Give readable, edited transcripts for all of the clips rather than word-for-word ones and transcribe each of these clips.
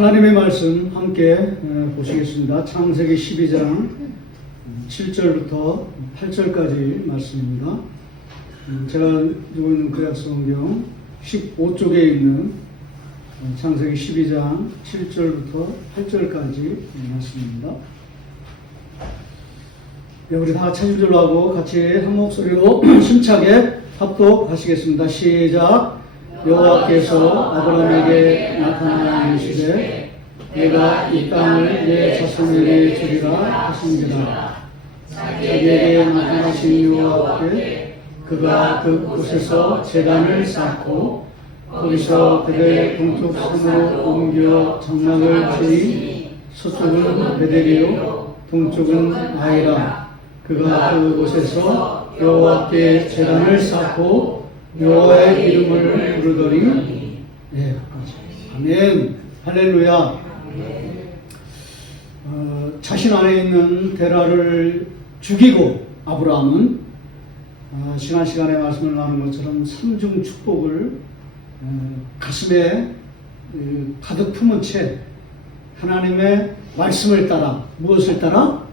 하나님의 말씀 함께 보시겠습니다. 창세기 12장 7절부터 8절까지 말씀입니다. 제가 들고 있는 구약성경 15쪽에 있는 창세기 12장 7절부터 8절까지 말씀입니다. 우리 다 같이 한 줄로 하고 같이 한 목소리로 힘차게 합독하시겠습니다. 시작. 여호와께서 아브라함에게 나타나 이르시되 내가 이 땅을 내 자손에게 주리라 하신지라. 자기에게 나타나신 여호와께 그가 그곳에서 제단을 쌓고 거기서 그들의 동쪽 산으로 옮겨 장막을 지니 서쪽은 베델이요 동쪽은 아이라. 그가 그곳에서 여호와께 제단을 쌓고 여호와의 이름을 부르더니 아멘. 할렐루야. 자신 안에 있는 데라를 죽이고 아브라함은 지난 시간에 말씀을 나눈 것처럼 삼중 축복을 가슴에 가득 품은 채 하나님의 말씀을 따라, 무엇을 따라?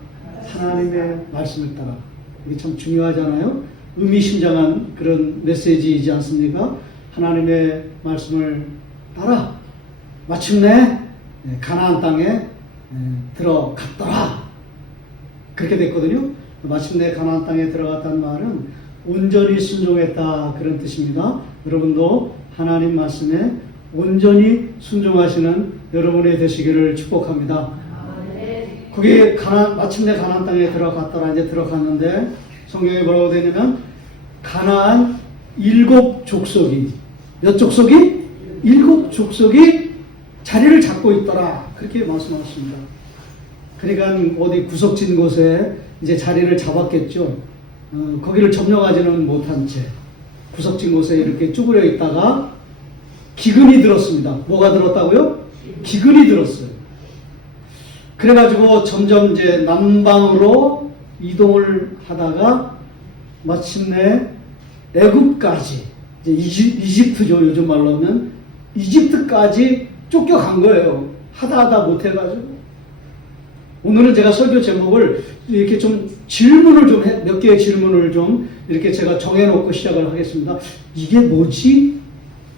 하나님의 말씀을 따라. 이게 참 중요하잖아요. 의미심장한 그런 메시지이지 않습니까? 하나님의 말씀을 따라 마침내 가나안 땅에 들어갔더라. 그렇게 됐거든요. 마침내 가나안 땅에 들어갔다는 말은 온전히 순종했다, 그런 뜻입니다. 여러분도 하나님 말씀에 온전히 순종하시는 여러분이 되시기를 축복합니다. 거기 마침내 가나안 땅에 들어갔더라. 이제 들어갔는데 성경에 뭐라고 되냐면 가나안 7족속이, 몇 족속이? 7족속이 자리를 잡고 있더라. 그렇게 말씀하셨습니다. 그러니까 어디 구석진 곳에 이제 자리를 잡았겠죠. 거기를 점령하지는 못한 채 구석진 곳에 이렇게 쭈그려 있다가 기근이 들었습니다. 뭐가 들었다고요? 기근이 들었어요. 그래가지고 점점 이제 남방으로 이동을 하다가 마침내 애굽까지, 이집트죠, 요즘 말로 하면 이집트까지 쫓겨간 거예요. 하다 못해가지고. 오늘은 제가 설교 제목을 이렇게 좀 질문을 좀 몇 개의 질문을 좀 이렇게 제가 정해놓고 시작을 하겠습니다. 이게 뭐지?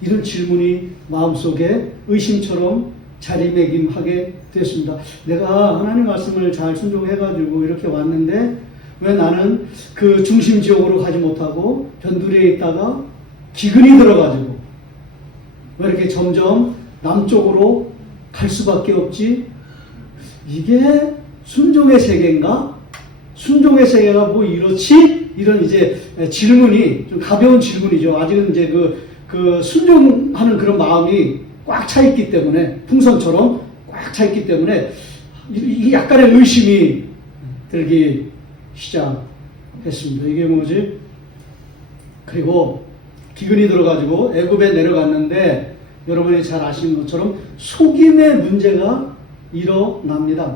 이런 질문이 마음속에 의심처럼 자리매김하게 됐습니다. 내가 하나님 말씀을 잘 순종해가지고 이렇게 왔는데 왜 나는 그 중심 지역으로 가지 못하고 변두리에 있다가 기근이 들어가지고 왜 이렇게 점점 남쪽으로 갈 수밖에 없지? 이게 순종의 세계인가? 순종의 세계가 뭐 이렇지? 이런 이제 질문이 좀 가벼운 질문이죠. 아직은 이제 그 순종하는 그런 마음이 꽉 차 있기 때문에, 풍선처럼 꽉 차 있기 때문에 이 약간의 의심이 들기 시작했습니다. 이게 뭐지? 그리고 기근이 들어가지고 애굽에 내려갔는데 여러분이 잘 아시는 것처럼 속임의 문제가 일어납니다.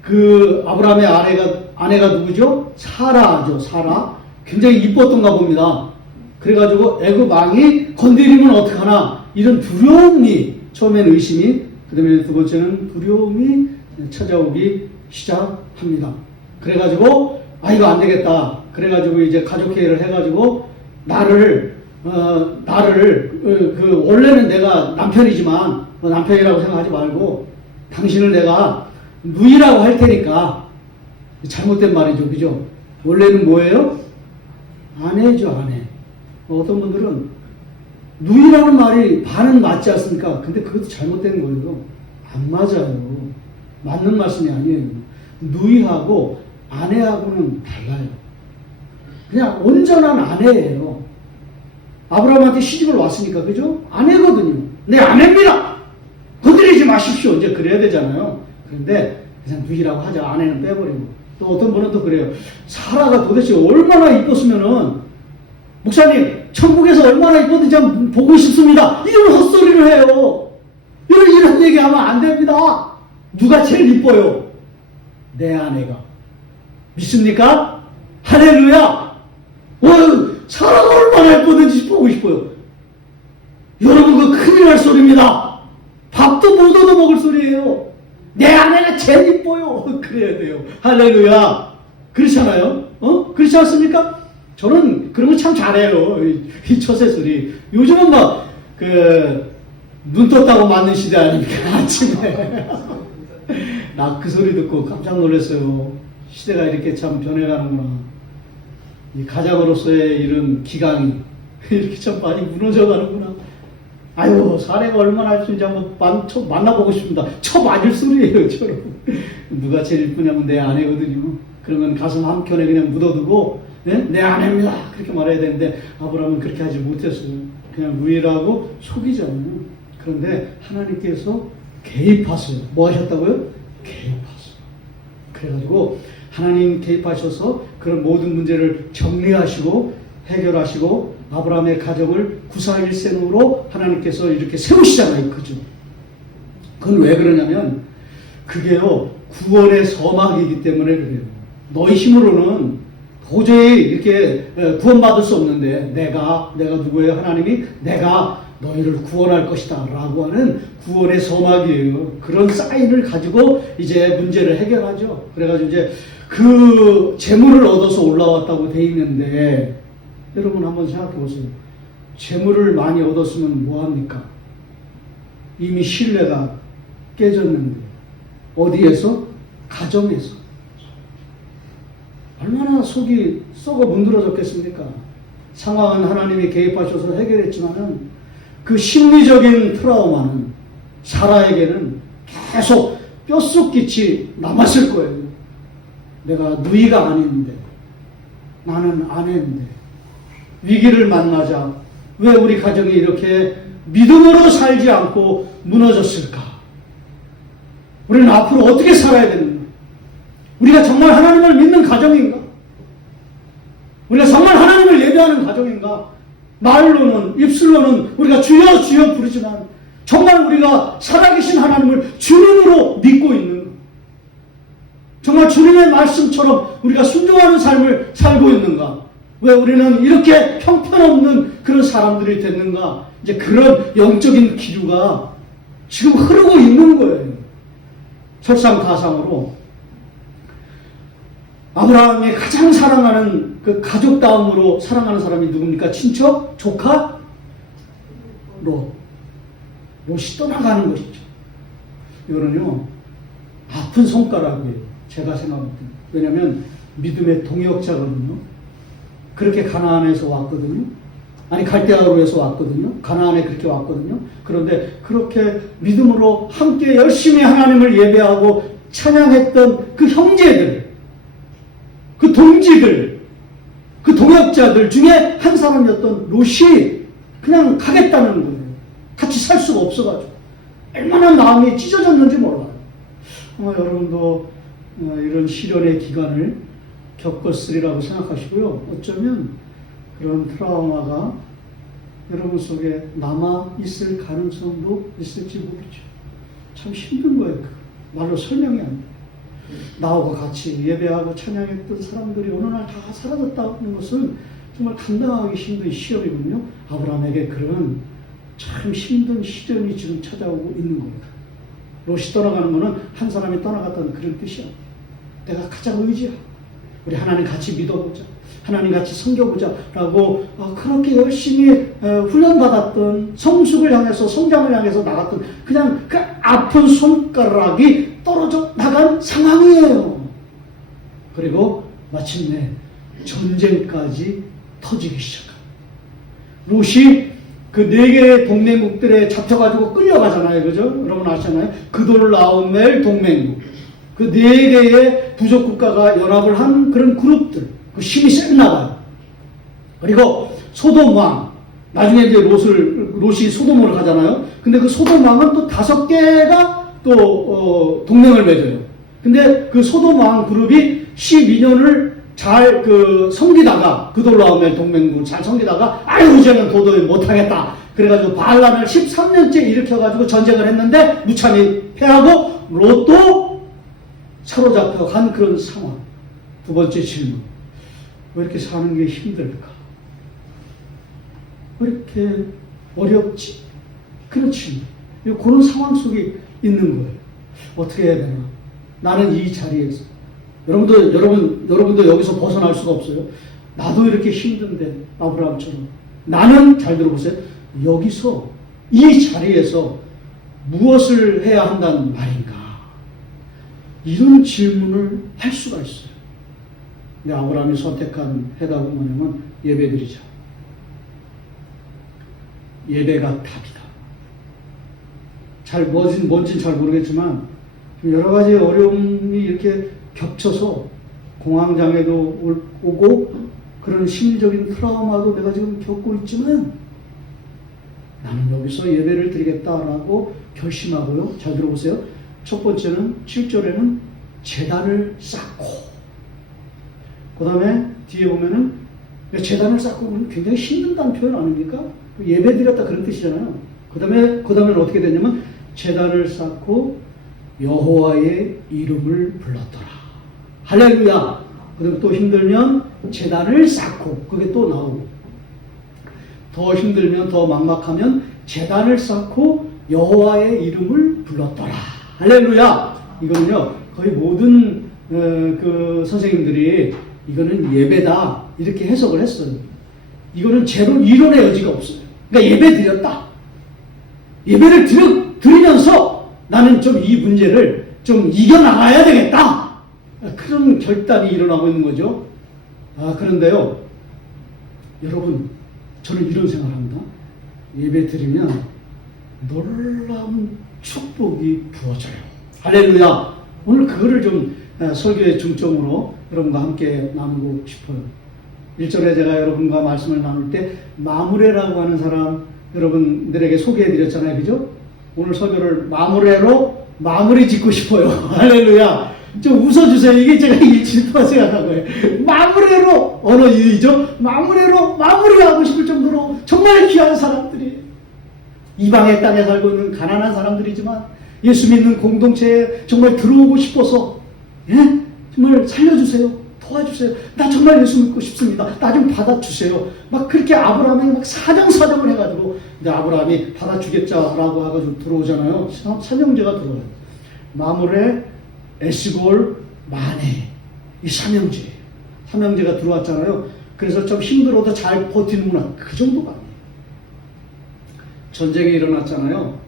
그 아브라함의 아내가 누구죠? 사라죠. 사라. 굉장히 이뻤던가 봅니다. 그래가지고 애굽 왕이 건드리면 어떡하나 이런 두려움이, 처음에는 의심이, 그 다음에 두 번째는 두려움이 찾아오기 시작합니다. 그래가지고 이거 안 되겠다. 그래가지고 이제 가족회의를 해가지고 나를 원래는 내가 남편이지만 남편이라고 생각하지 말고 당신을 내가 누이라고 할 테니까. 잘못된 말이죠, 그죠? 원래는 뭐예요? 아내죠, 아내. 어떤 분들은 누이라는 말이 반은 맞지 않습니까? 근데 그것도 잘못된 거예요. 안 맞아요. 맞는 말씀이 아니에요. 누이하고 아내하고는 달라요. 그냥 온전한 아내예요. 아브라함한테 시집을 왔으니까, 그죠? 아내거든요. 내 아내입니다! 건드리지 마십시오. 이제 그래야 되잖아요. 그런데 그냥 누이라고 하자. 아내는 빼버리고. 또 어떤 분은 또 그래요. 사라가 도대체 얼마나 이뻤으면은, 목사님, 천국에서 얼마나 이뻤는지 한번 보고 싶습니다. 이런 헛소리를 해요. 이런 얘기하면 안 됩니다. 누가 제일 이뻐요? 내 아내가. 믿습니까? 할렐루야! 사라가 얼마나 예뻤는지 보고 싶어요. 여러분, 그 큰일 날 소리입니다. 밥도 아무도 못 얻어먹을 소리예요. 내 아내가 제일 이뻐요. 그래야 돼요. 할렐루야. 그렇잖아요. 그렇지 않습니까? 저는 그런 거 참 잘해요. 이 처세소리. 요즘은 막, 눈 떴다고 맞는 시대 아닙니까? 아침에. 나 그 소리 듣고 깜짝 놀랐어요. 시대가 이렇게 참 변해가는구나. 이 가장으로서의 이런 기강이 이렇게 참 많이 무너져가는구나. 아유, 사례가 얼마나 할 수 있는지 한번 만나보고 싶습니다. 맞을 소리예요, 저는. 누가 제일 이쁘냐면 내 아내거든요. 그러면 가슴 한켠에 그냥 묻어두고, 네? 내 아내입니다. 그렇게 말해야 되는데, 아브라함은 그렇게 하지 못했어요. 그냥 무일하고 속이잖아요. 그런데 하나님께서 개입하세요. 뭐 하셨다고요? 개입하세요. 그래가지고, 하나님 개입하셔서 그런 모든 문제를 정리하시고, 해결하시고, 아브라함의 가정을 구사일생으로 하나님께서 이렇게 세우시잖아요. 그죠? 그건 왜 그러냐면, 그게요, 구원의 서막이기 때문에 그래요. 너희 힘으로는 도저히 이렇게 구원받을 수 없는데, 내가 누구예요? 하나님이 내가 너희를 구원할 것이다. 라고 하는 구원의 서막이에요. 그런 사인을 가지고 이제 문제를 해결하죠. 그래가지고 이제 그 재물을 얻어서 올라왔다고 돼 있는데, 여러분 한번 생각해 보세요. 재물을 많이 얻었으면 뭐합니까? 이미 신뢰가 깨졌는데, 어디에서? 가정에서. 얼마나 속이 썩어 문드러졌겠습니까? 상황은 하나님이 개입하셔서 해결했지만은 그 심리적인 트라우마는 사라에게는 계속 뼛속깃이 남았을 거예요. 내가 누이가 아닌데, 나는 아내인데, 위기를 만나자 왜 우리 가정이 이렇게 믿음으로 살지 않고 무너졌을까? 우리는 앞으로 어떻게 살아야 되는가? 우리가 정말 하나님을 믿는 가정인가? 우리가 정말 하나님을 예배하는 가정인가? 말로는, 입술로는 우리가 주여 주여 부르지만 정말 우리가 살아계신 하나님을 주님으로 믿고 있는가? 정말 주님의 말씀처럼 우리가 순종하는 삶을 살고 있는가? 왜 우리는 이렇게 형편없는 그런 사람들이 됐는가? 이제 그런 영적인 기류가 지금 흐르고 있는 거예요. 설상가상으로 아브라함이 가장 사랑하는 그 가족 다음으로 사랑하는 사람이 누굽니까? 친척? 조카? 롯이 떠나가는 것이죠. 이거는요, 아픈 손가락이에요. 제가 생각할 때. 왜냐하면 믿음의 동역자거든요. 그렇게 가나안에서 왔거든요. 아니, 갈대아우르에서 왔거든요. 가나안에 그렇게 왔거든요. 그런데 그렇게 믿음으로 함께 열심히 하나님을 예배하고 찬양했던 그 형제들, 그 동지들, 그 동역자들 중에 한 사람이었던 롯이 그냥 가겠다는 거예요. 같이 살 수가 없어가지고. 얼마나 마음이 찢어졌는지 몰라요. 여러분도 이런 시련의 기간을 겪었으리라고 생각하시고요. 어쩌면 그런 트라우마가 여러분 속에 남아있을 가능성도 있을지 모르죠. 참 힘든 거예요. 말로 설명이 안 돼요. 나하고 같이 예배하고 찬양했던 사람들이 어느 날 다 사라졌다는 것은 정말 감당하기 힘든 시험이군요. 아브라함에게 그런 참 힘든 시련이 지금 찾아오고 있는 겁니다. 롯이 떠나가는 것은 한 사람이 떠나갔다는 그런 뜻이야. 내가 가장 의지하고 우리 하나님 같이 믿어보자. 하나님 같이 섬겨보자. 라고 그렇게 열심히 훈련받았던 성숙을 향해서 성장을 향해서 나갔던 그냥 그 아픈 손가락이 떨어져 나간 상황이에요. 그리고 마침내 전쟁까지 터지기 시작합니다. 롯이 그 4개의 동맹국들에 잡혀가지고 끌려가잖아요. 그죠? 여러분 아시잖아요. 그돌라오멜 동맹국. 그 4개의 부족 국가가 연합을 한 그런 그룹들. 그 힘이 셌나 봐요. 그리고 소돔 왕. 나중에 이제 롯이 소돔으로 가잖아요. 근데 그 소돔 왕은 또 5개가 또, 동맹을 맺어요. 근데 그 소돔 왕 그룹이 12년을 잘 섬기다가, 그돌라오멜 동맹국을 잘 섬기다가, 아유, 이제는 도저히 못하겠다. 그래가지고 바알란을 13년째 일으켜가지고 전쟁을 했는데, 무참히 패하고, 롯도 사로잡혀 간 그런 상황. 두 번째 질문. 왜 이렇게 사는 게 힘들까? 왜 이렇게 어렵지? 그렇지. 그런 상황 속에 있는 거예요. 어떻게 해야 되나? 나는 이 자리에서 여러분도 여기서 벗어날 수가 없어요. 나도 이렇게 힘든데 아브라함처럼 나는 잘 들어보세요. 여기서 이 자리에서 무엇을 해야 한다는 말인가? 이런 질문을 할 수가 있어요. 근데 아브라함이 선택한 해답은 뭐냐면 예배드리자. 예배가 답이다. 뭔진 잘 모르겠지만 여러 가지 어려움이 이렇게 겹쳐서 공황장애도 오고 그런 심리적인 트라우마도 내가 지금 겪고 있지만 나는 여기서 예배를 드리겠다라고 결심하고요. 잘 들어보세요. 첫 번째는 7절에는 제단을 쌓고 그 다음에 뒤에 보면은 제단을 쌓고 굉장히 힘든다는 표현 아닙니까? 예배 드렸다 그런 뜻이잖아요. 그 다음에는 어떻게 되냐면 제단을 쌓고 여호와의 이름을 불렀더라. 할렐루야. 그리고 또 힘들면 제단을 쌓고 그게 또 나오고 더 힘들면 더 막막하면 제단을 쌓고 여호와의 이름을 불렀더라. 할렐루야. 이거는요 거의 모든 그 선생님들이 이거는 예배다 이렇게 해석을 했어요. 이거는 제로 이론의 여지가 없어요. 그러니까 예배 드렸다. 예배를 드리면서 나는 좀 이 문제를 좀 이겨나가야 되겠다. 그런 결단이 일어나고 있는 거죠. 그런데요, 여러분, 저는 이런 생각을 합니다. 예배 드리면 놀라운 축복이 부어져요. 할렐루야. 오늘 그거를 좀 설교의 중점으로 여러분과 함께 나누고 싶어요. 1절에 제가 여러분과 말씀을 나눌 때 마무레라고 하는 사람 여러분들에게 소개해 드렸잖아요. 그죠? 오늘 설교를 마무레로 마무리 짓고 싶어요. 할렐루야. 좀 웃어주세요. 이게 제가 질투가 생각한 거예요. 마무레로 언어 유희죠. 마무레로 마무리하고 싶을 정도로 정말 귀한 사람들이 이방의 땅에 살고 있는 가난한 사람들이지만 예수 믿는 공동체에 정말 들어오고 싶어서 정말 살려주세요. 도와주세요. 나 정말 예수 믿고 싶습니다. 나 좀 받아주세요. 막 그렇게 아브라함이 막 사정사정을 해가지고 이제 아브라함이 받아주겠자라고 해가지고 들어오잖아요. 삼형제가 들어와요. 마무레, 에스골, 마네. 이 삼형제가 들어왔잖아요. 그래서 좀 힘들어도 잘 버티는구나. 그 정도가 아니에요. 전쟁이 일어났잖아요.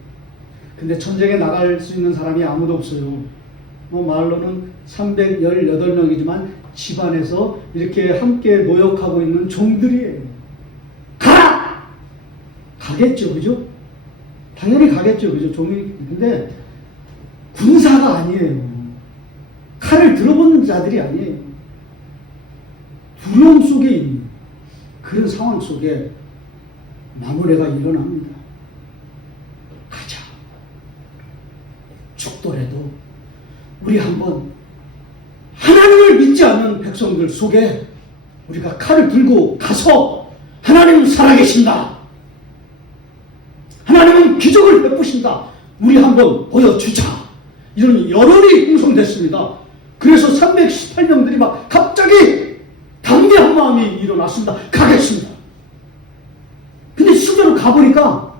근데 전쟁에 나갈 수 있는 사람이 아무도 없어요. 말로는 318명이지만 집안에서 이렇게 함께 모욕하고 있는 종들이에요. 가라! 가겠죠, 그죠? 당연히 가겠죠, 그죠? 종이. 근데 군사가 아니에요. 칼을 들어본 자들이 아니에요. 두려움 속에 있는 그런 상황 속에 마무레가 일어납니다. 가자. 죽더라도 우리 한번 하나님을 믿지 않는 백성들 속에 우리가 칼을 들고 가서 하나님은 살아계신다. 하나님은 기적을 베푸신다. 우리 한번 보여주자. 이런 여론이 형성됐습니다. 그래서 318명들이 막 갑자기 담대한 마음이 일어났습니다. 가겠습니다. 근데 실제로 가보니까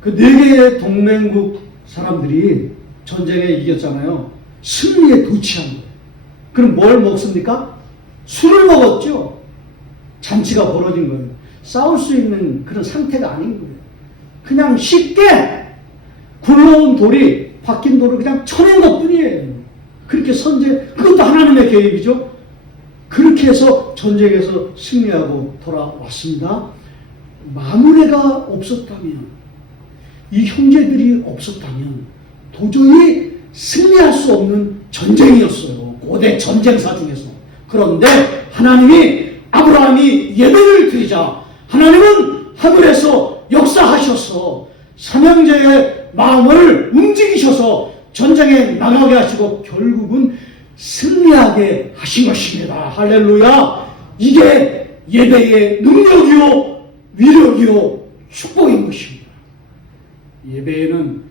그 4개의 동맹국 사람들이 전쟁에 이겼잖아요. 승리에 도취한 거예요. 그럼 뭘 먹습니까? 술을 먹었죠. 잔치가 벌어진 거예요. 싸울 수 있는 그런 상태가 아닌 거예요. 그냥 쉽게 굴러온 돌이 바뀐 돌을 그냥 쳐낸 것 뿐이에요. 그렇게 그것도 하나님의 계획이죠. 그렇게 해서 전쟁에서 승리하고 돌아왔습니다. 마무레가 없었다면, 이 형제들이 없었다면 도저히 승리할 수 없는 전쟁이었어요. 고대 전쟁사 중에서. 그런데 하나님이 아브라함이 예배를 드리자 하나님은 하늘에서 역사하셔서 삼형제의 마음을 움직이셔서 전쟁에 나가게 하시고 결국은 승리하게 하신 것입니다. 할렐루야. 이게 예배의 능력이요 위력이요 축복인 것입니다. 예배에는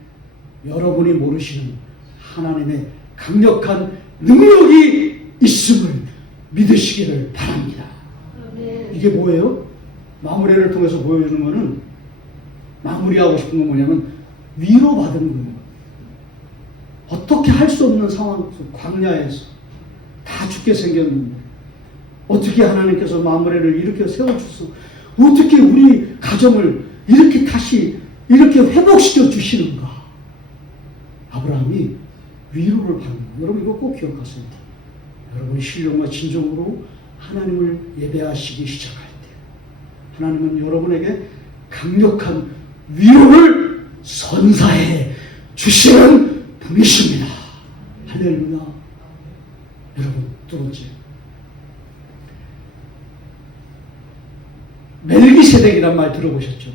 여러분이 모르시는 하나님의 강력한 능력이 있음을 믿으시기를 바랍니다. 이게 뭐예요? 마무리를 통해서 보여주는 거는, 마무리하고 싶은 건 뭐냐면 위로받은 거예요. 어떻게 할 수 없는 상황, 광야에서 다 죽게 생겼는데 어떻게 하나님께서 마므레를 이렇게 세워주소? 어떻게 우리 가정을 이렇게 다시 이렇게 회복시켜 주시는가? 아브라함이 위로를 받는 거예요. 여러분 이거 꼭 기억하세요. 여러분이 신령과 진정으로 하나님을 예배하시기 시작할 때 하나님은 여러분에게 강력한 위로를 선사해 주시는 분이십니다. 할렐루야. 여러분 두 번째, 멜기세덱이란 말 들어보셨죠?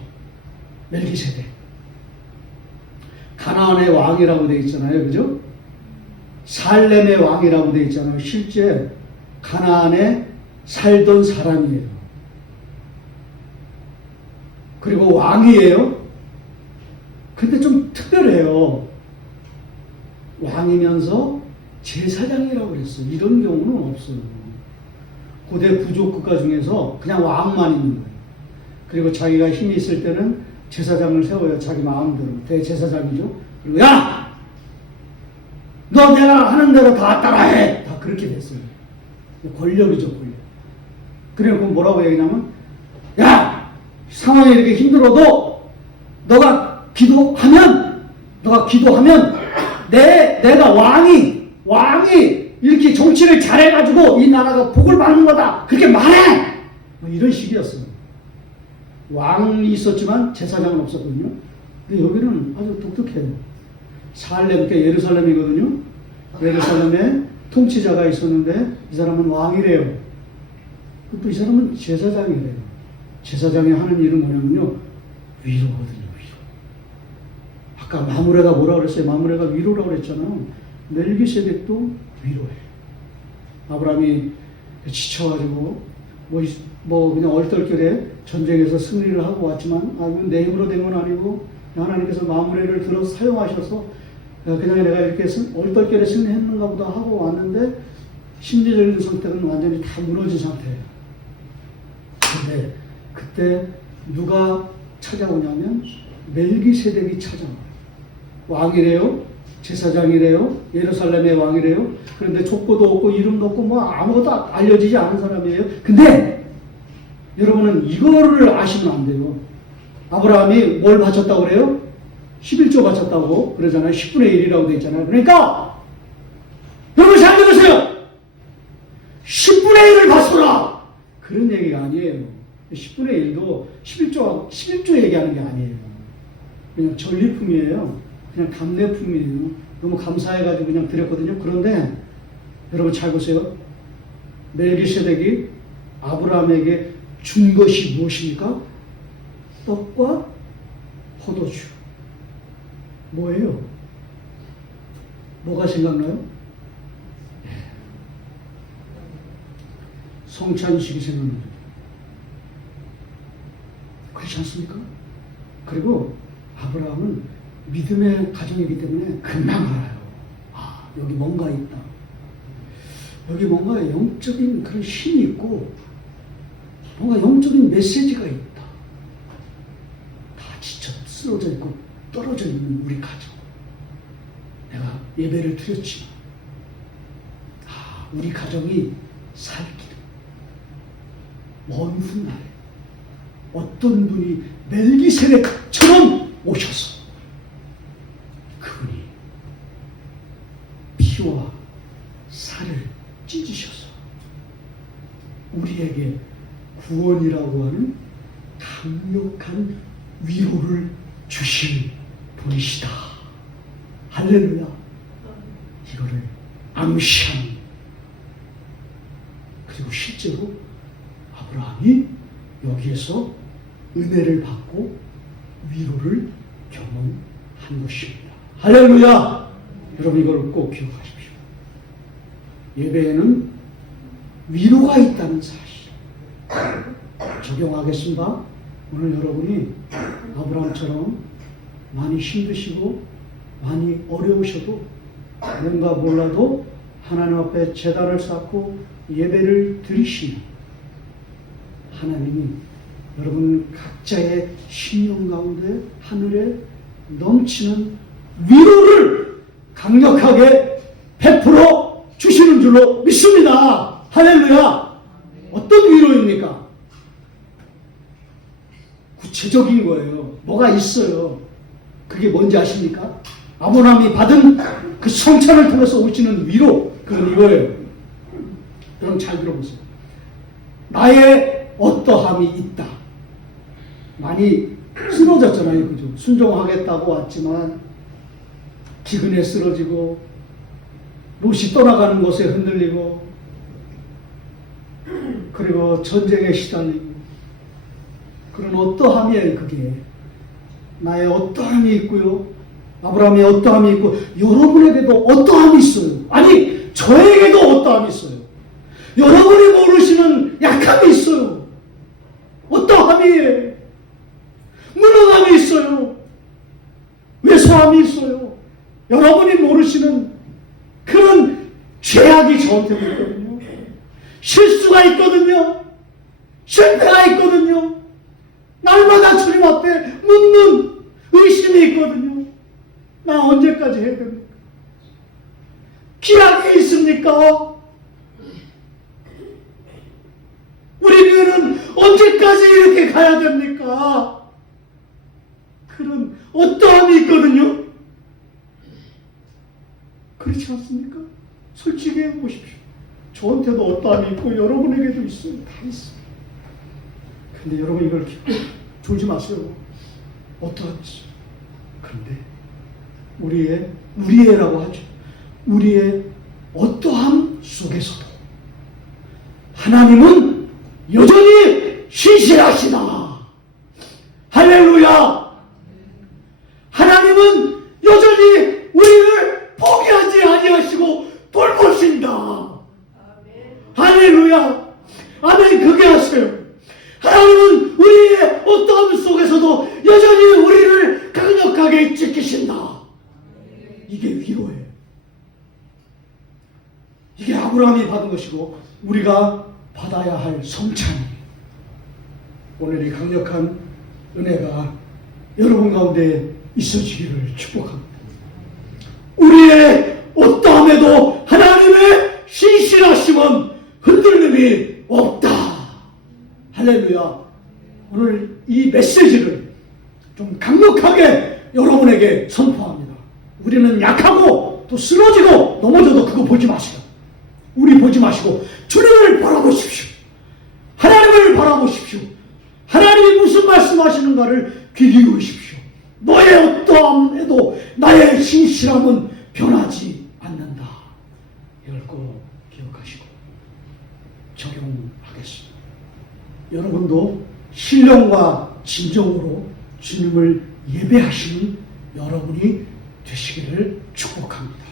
멜기세덱. 가나안의 왕이라고 되어 있잖아요. 그죠? 살렘의 왕이라고 되어 있잖아요. 실제 가나안에 살던 사람이에요. 그리고 왕이에요. 근데 좀 특별해요. 왕이면서 제사장이라고 그랬어요. 이런 경우는 없어요. 고대 부족 국가 중에서 그냥 왕만 있는 거예요. 그리고 자기가 힘이 있을 때는 제사장을 세워요. 자기 마음대로. 대제사장이죠. 그리고 야! 너 내가 하는 대로 다 따라해! 다 그렇게 됐어요. 권력이죠, 권력. 그래서 뭐라고 얘기냐면, 야! 상황이 이렇게 힘들어도 너가 기도하면 내가 왕이 이렇게 정치를 잘해가지고 이 나라가 복을 받는 거다. 그렇게 말해! 뭐 이런 식이었어요. 왕이 있었지만 제사장은 없었거든요. 근데 여기는 아주 독특해요. 살렘, 예루살렘이거든요. 예루살렘에 통치자가 있었는데 이 사람은 왕이래요. 또 이 사람은 제사장이래요. 제사장이 하는 일은 뭐냐면요, 위로거든요. 위로. 아까 마므레가 뭐라 그랬어요? 마므레가 위로라고 그랬잖아요. 멜기세덱도 위로해요. 아브라함이 지쳐가지고 뭐 그냥 얼떨결에 전쟁에서 승리를 하고 왔지만 이건 내 힘으로 된 건 아니고 하나님께서 마므레를 들어서 사용하셔서 그냥 내가 이렇게 얼떨결에 승리했는가 보다 하고 왔는데 심리적인 상태는 완전히 다 무너진 상태예요. 근데 그때 누가 찾아오냐면 멜기세덱이 찾아와요. 왕이래요. 제사장이래요. 예루살렘의 왕이래요. 그런데 족보도 없고 이름도 없고 뭐 아무것도 알려지지 않은 사람이에요. 근데 여러분은 이거를 아시면 안 돼요. 아브라함이 뭘 바쳤다고 그래요? 11조 바쳤다고 그러잖아요. 10분의 1이라고 되어 있잖아요. 그러니까 여러분 잘 들으세요. 10분의 1을 바쳐라. 그런 얘기가 아니에요. 10분의 1도 11조 얘기하는 게 아니에요. 그냥 전리품이에요. 그냥 감내품이에요. 너무 감사해가지고 그냥 드렸거든요. 그런데 여러분 잘 보세요. 멜기세덱이 아브라함에게 준 것이 무엇입니까? 떡과 포도주. 뭐예요? 뭐가 생각나요? 성찬식이 생각나요. 그렇지 않습니까? 그리고 아브라함은 믿음의 가정이기 때문에 금방 알아요. 여기 뭔가 있다. 여기 뭔가 영적인 그런 힘이 있고 뭔가 영적인 메시지가 있다. 다 지쳐 쓰러져 있고 떨어져 있는 우리 가정. 내가 예배를 드렸지만 우리 가정이 살 길을 먼 훗날에 어떤 분이 멜기세덱처럼 오셔서 그분이 피와 살을 찢으셔서 우리에게 구원이라고 하는 강력한 위로를 주실 분이시다. 할렐루야. 이거를 암시하는, 그리고 실제로 아브라함이 여기에서 은혜를 받고 위로를 경험한 것입니다. 할렐루야. 여러분 이걸 꼭 기억하십시오. 예배에는 위로가 있다는 사실 적용하겠습니다. 오늘 여러분이 아브라함처럼 많이 힘드시고 많이 어려우셔도 뭔가 몰라도 하나님 앞에 제단을 쌓고 예배를 드리시면 하나님이 여러분 각자의 심령 가운데 하늘에 넘치는 위로를 강력하게 베풀어 주시는 줄로 믿습니다. 할렐루야. 어떤 위로입니까? 구체적인 거예요. 뭐가 있어요. 그게 뭔지 아십니까? 아브라함이 받은 그 성찬을 통해서 오시는 위로, 그건 이거예요. 여러분 잘 들어보세요. 나의 어떠함이 있다. 많이 쓰러졌잖아요. 그죠? 순종하겠다고 왔지만 기근에 쓰러지고 롯이 떠나가는 곳에 흔들리고 그리고 전쟁에 시달리고 그런 어떠함이에요. 그게 나의 어떠함이 있고요. 아브라함의 어떠함이 있고 여러분에게도 어떠함이 있어요. 아니 저에게도 어떠함이 있어요. 여러분이 모르시는 약함이 있어요. 어떠함이에요. 무능함이 있어요. 왜소함이 있어요. 여러분이 모르시는 그런 죄악이 저한테 있거든요. 실수가 있거든요. 실패가 있거든요. 날마다 주님 앞에 묻는 의심이 있거든요. 나 언제까지 해야 됩니까? 기약이 있습니까? 우리 교회는 언제까지 이렇게 가야 됩니까? 그런 어떠함이 있거든요. 그렇지 않습니까? 솔직히 해보십시오. 저한테도 어떠함이 있고 여러분에게도 있어요. 다 있어요. 근데 여러분 이걸 졸지 마세요. 어떠함이 있어요. 그런데 우리의라고 하죠. 우리의 어떠함 속에서도 하나님은 여전히 신실하시다. 할렐루야. 하나님은 여전히 우리를 포기하지 아니하시고 돌보신다. 할렐루야. 아멘. 그게 하세요. 하나님은 우리의 어떠함 속에서도 여전히 우리를 강력하게 지키신다. 이게 위로예요. 이게 아브라함이 받은 것이고 우리가 받아야 할 성찬이에요. 오늘 이 강력한 은혜가 여러분 가운데 있어지기를 축복합니다. 우리의 어떠함에도 하나님의 신실하심은 흔들림이 없다. 할렐루야. 오늘 이 메시지를 좀 강력하게 여러분에게 선포합니다. 우리는 약하고 또 쓰러지고 넘어져도 그거 보지 마시고 우리 보지 마시고 주님을 바라보십시오. 하나님을 바라보십시오. 하나님이 무슨 말씀하시는가를 귀 기울이십시오. 너의 어떠함에도 나의 신실함은 변하지 않는다. 이걸 꼭 기억하시고 적용하겠습니다. 여러분도 신령과 진정으로 주님을 예배하시는 여러분이 되시기를 축복합니다.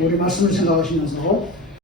우리 말씀을 생각하시면서